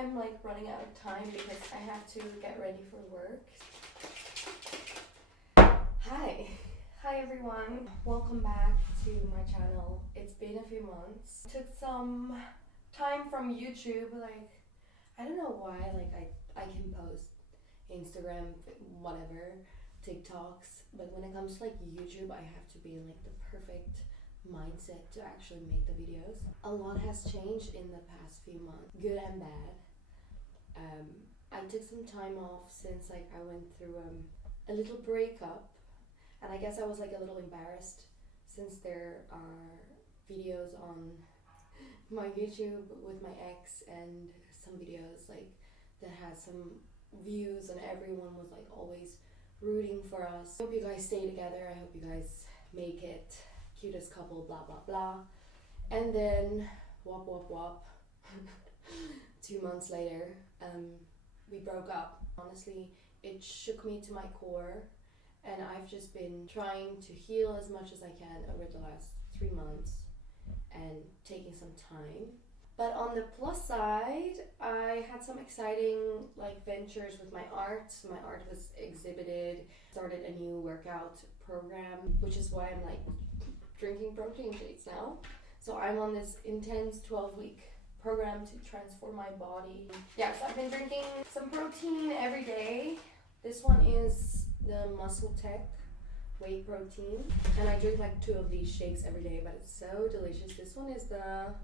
I'm like running out of time because I have to get ready for work. Hi everyone, welcome back to my channel. It's been a few months. Took some time from YouTube, like I don't know why, like I can post Instagram, whatever, TikToks, but when it comes to like YouTube, I have to be in like the perfect mindset to actually make the videos. A lot has changed in the past few months, good and bad. I took some time off since like I went through a little breakup, and I guess I was like a little embarrassed since there are videos on my YouTube with my ex and some videos like that had some views and everyone was like always rooting for us. I hope you guys stay together, I hope you guys make it, cutest couple, blah blah blah. And then wop wop wop 2 months later, we broke up. Honestly, it shook me to my core, and I've just been trying to heal as much as I can over the last 3 months and taking some time. But on the plus side, I had some exciting like ventures with my art. My art was exhibited, started a new workout program, which is why I'm like drinking protein shakes now. So I'm on this intense 12-week program to transform my body. Yeah, so I've been drinking some protein every day. This one is the Muscletech Whey protein, and I drink like 2 of these shakes every day, but it's so delicious. This one is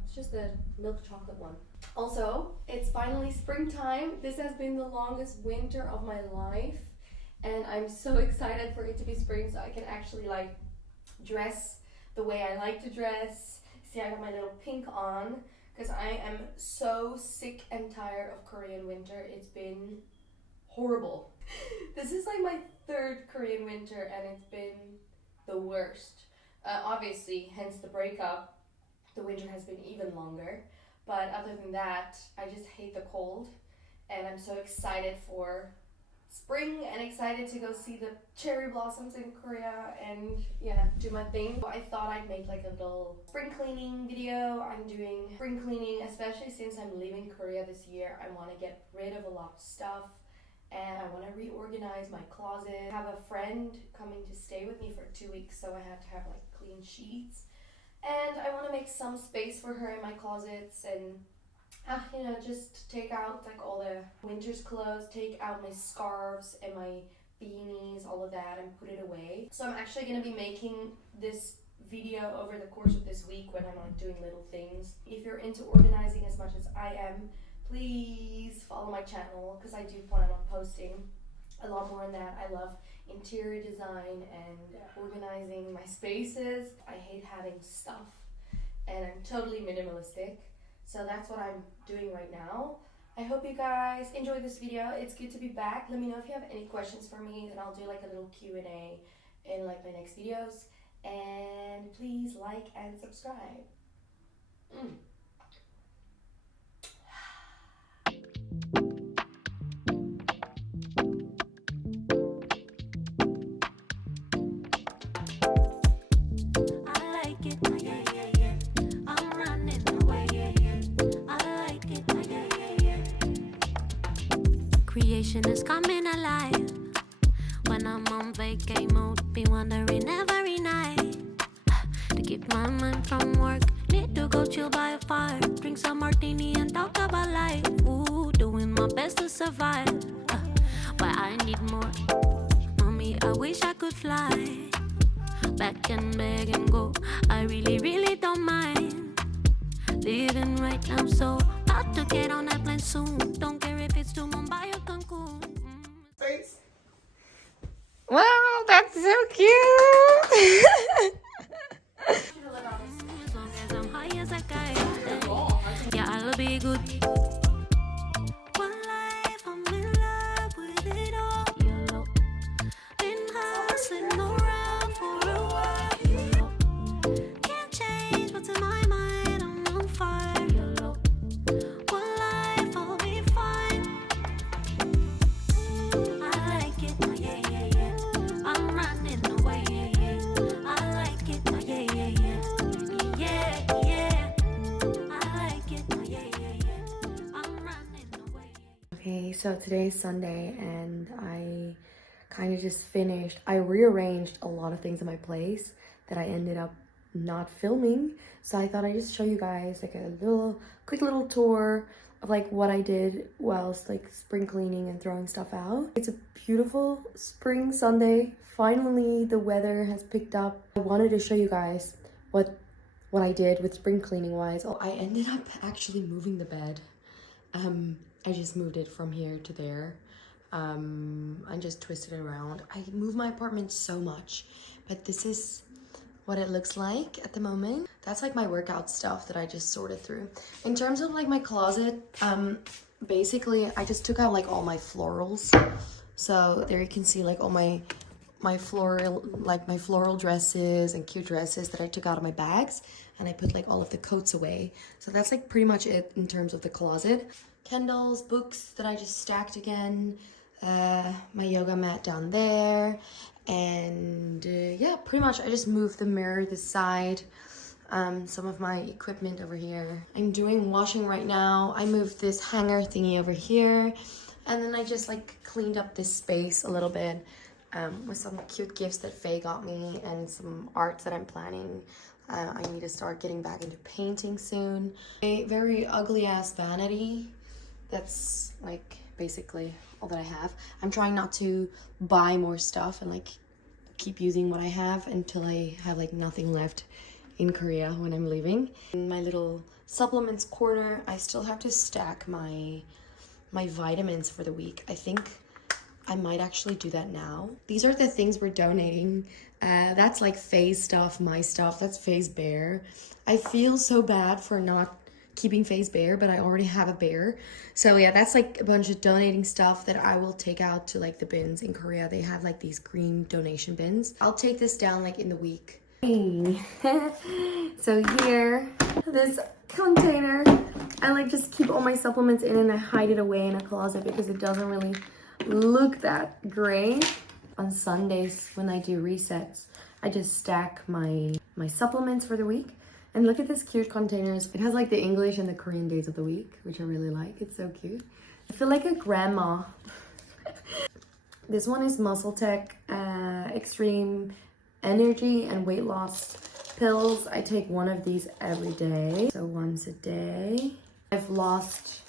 it's just the milk chocolate one. Also, it's finally springtime. This has been the longest winter of my life, and I'm so excited for it to be spring so I can actually like dress the way I like to dress. See, I got my little pink on because I am so sick and tired of Korean winter. It's been horrible. This is like my 3rd Korean winter and it's been the worst. Obviously, hence the breakup, the winter has been even longer. But other than that, I just hate the cold, and I'm so excited for spring and excited to go see the cherry blossoms in Korea and yeah, do my thing. I thought I'd make like a little spring cleaning video. I'm doing spring cleaning, especially since I'm leaving Korea this year. I want to get rid of a lot of stuff and I want to reorganize my closet. I have a friend coming to stay with me for 2 weeks, so I have to have like clean sheets, and I want to make some space for her in my closets and you know, just take out like all the winter's clothes, take out my scarves and my beanies, all of that, and put it away. So I'm actually going to be making this video over the course of this week when I'm like doing little things. If you're into organizing as much as I am, please follow my channel because I do plan on posting a lot more on that. I love interior design and organizing my spaces. I hate having stuff, and I'm totally minimalistic. So that's what I'm doing right now. I hope you guys enjoyed this video. It's good to be back. Let me know if you have any questions for me, then I'll do like a little Q&A in like my next videos. And please like and subscribe. Creation is coming alive. When I'm on vacay mode, be wondering every night to keep my mind from work. Need to go chill by a fire, drink some martini and talk about life. Ooh, doing my best to survive, but I need more. Mommy, I wish I could fly back and beg and go. I really, really don't mind living right now, so about to get on that plane soon. Don't care if it's to Mumbai or Cancun. Face. Wow, that's so cute. As long as I'm high as a kite, yeah, I'll be good. One life, I'm in love with it all. YOLO. Been hustling around for a while. YOLO. Can't change what's in my mind, I'm on fire. YOLO. One life, I'll be fine. I like it, yeah, yeah, yeah. I'm running away, yeah, yeah. I So today's Sunday and I kind of just finished. I rearranged a lot of things in my place that I ended up not filming. So I thought I'd just show you guys like a quick little tour of like what I did whilst like spring cleaning and throwing stuff out. It's a beautiful spring Sunday. Finally, the weather has picked up. I wanted to show you guys what I did with spring cleaning wise. Oh, I ended up actually moving the bed. I just moved it from here to there. I just twisted it around. I moved my apartment so much, but this is what it looks like at the moment. That's like my workout stuff that I just sorted through. In terms of like my closet, basically I just took out like all my florals. So there you can see like all my floral dresses and cute dresses that I took out of my bags, and I put like all of the coats away. So that's like pretty much it in terms of the closet. Candles, books that I just stacked again, my yoga mat down there, and yeah, pretty much I just moved the mirror this side, some of my equipment over here. I'm doing washing right now. I moved this hanger thingy over here, and then I just like cleaned up this space a little bit with some cute gifts that Faye got me and some art that I'm planning. I need to start getting back into painting soon. A very ugly ass vanity. That's like basically all that I have. I'm trying not to buy more stuff and like keep using what I have until I have like nothing left in Korea when I'm leaving. In my little supplements corner, I still have to stack my vitamins for the week. I think I might actually do that now. These are the things we're donating. That's like Faye's stuff, my stuff. That's Faye's bear. I feel so bad for not keeping Faye's bear, but I already have a bear. So yeah, that's like a bunch of donating stuff that I will take out to like the bins in Korea. They have like these green donation bins. I'll take this down like in the week. So here, this container, I like just keep all my supplements in and I hide it away in a closet because it doesn't really look that great. On Sundays when I do resets, I just stack my supplements for the week. And look at this cute containers. It has like the English and the Korean days of the week, which I really like. It's so cute. I feel like a grandma. This one is Muscletech Extreme Energy and Weight Loss Pills. I take one of these every day. So once a day. I've lost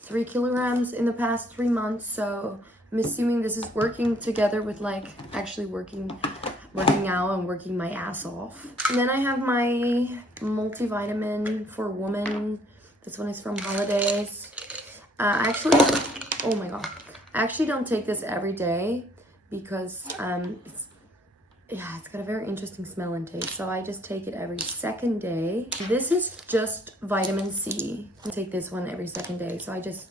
3 kilograms in the past 3 months. So I'm assuming this is working together with like actually working out and working my ass off. And then I have my multivitamin for women. This one is from Holidays. Actually, oh my god, I actually don't take this every day because it's got a very interesting smell and taste. So I just take it every second day. This is just vitamin C. I take this one every second day. So I just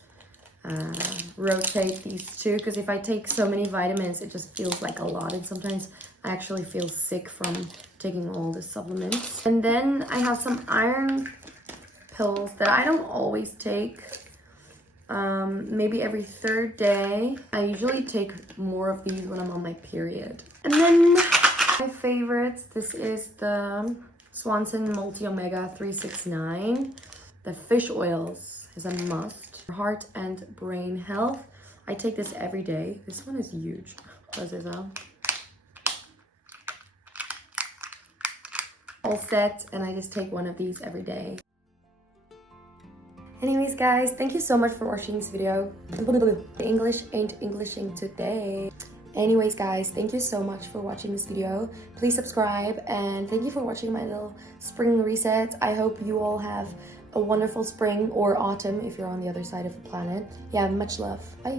rotate these two because if I take so many vitamins, it just feels like a lot, and sometimes I actually feel sick from taking all the supplements. And then I have some iron pills that I don't always take, maybe every 3rd day. I usually take more of these when I'm on my period. And then my favorites, this is the Swanson MultiOmega 369. The fish oils is a must. Heart and brain health. I take this every day. This one is huge. What is that? All set, and I just take one of these every day. Anyways guys, thank you so much for watching this video. English ain't Englishing today. Anyways guys, thank you so much for watching this video. Please subscribe, and thank you for watching my little spring reset. I hope you all have a wonderful spring or autumn if you're on the other side of the planet. Yeah, much love. Bye.